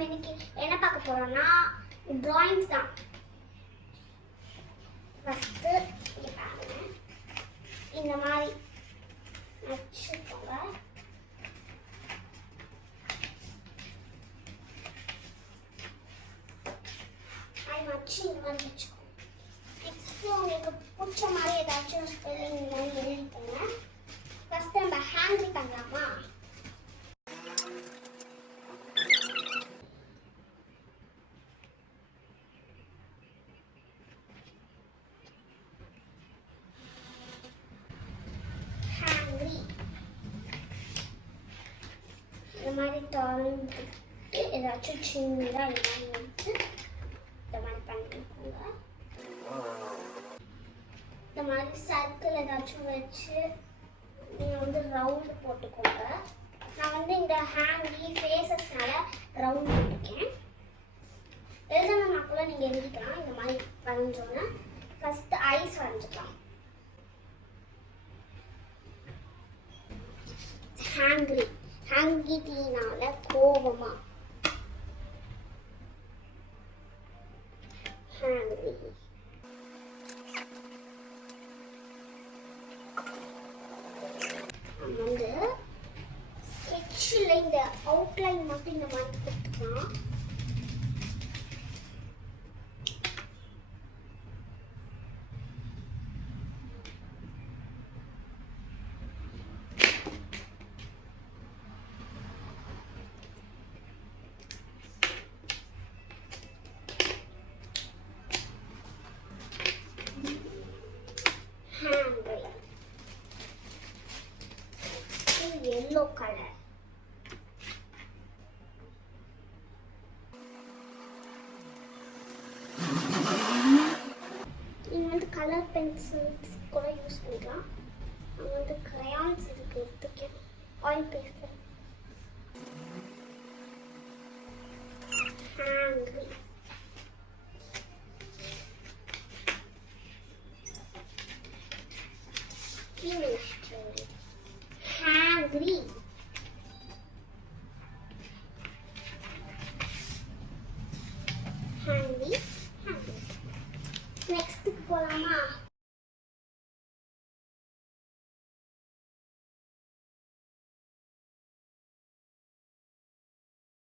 நம்ம இன்னைக்கு என்ன பார்க்க போறோம்னா டிராயிங்ஸ் தான். ஃபர்ஸ்ட் இங்க பாருங்க, இந்த மாதிரி வச்சுக்கோங்க. அது வச்சு இந்த மாதிரி வச்சுக்கோங்க. நெக்ஸ்ட் உங்களுக்கு பிடிச்ச மாதிரி ஏதாச்சும் ஸ்பெல்லிங் மாதிரி எழுதிக்கோங்க. ஃபர்ஸ்ட் நம்ம ஹேண்டில் பண்ணலாமா? இந்த மாதிரி திறந்துட்டு ஏதாச்சும் சின்னதாக இந்த மாதிரி எடுத்து இந்த மாதிரி பண்ணிக்கோங்க. இந்த மாதிரி சர்க்கிள் ஏதாச்சும் வச்சு நீங்கள் வந்து ரவுண்டு போட்டுக்கோங்க. நான் வந்து இந்த ஹேண்டி ஃபேஸஸ்னால ரவுண்ட் போட்டிருக்கேன். எழுதணும்னா கூட நீங்கள் எழுதிக்கலாம். இந்த மாதிரி வரைஞ்சோன்னா ஃபஸ்ட்டு ஐஸ் வரைஞ்சிக்கலாம். ஹேங்க்ரி ஹேங்கிட்டினால கோபமா, ஹேங்க்ரி. வந்து ஸ்கெட்சில் இந்த அவுட்லைன் மட்டும் இந்த மாதிரி கொடுத்துக்கலாம். Yellow color. You want color pencils கூட யூஸ் பண்ணிக்கலாம். நான் வந்து crayons இருக்கு எடுத்துக்கேன். Oil paste. Hungry. Finish.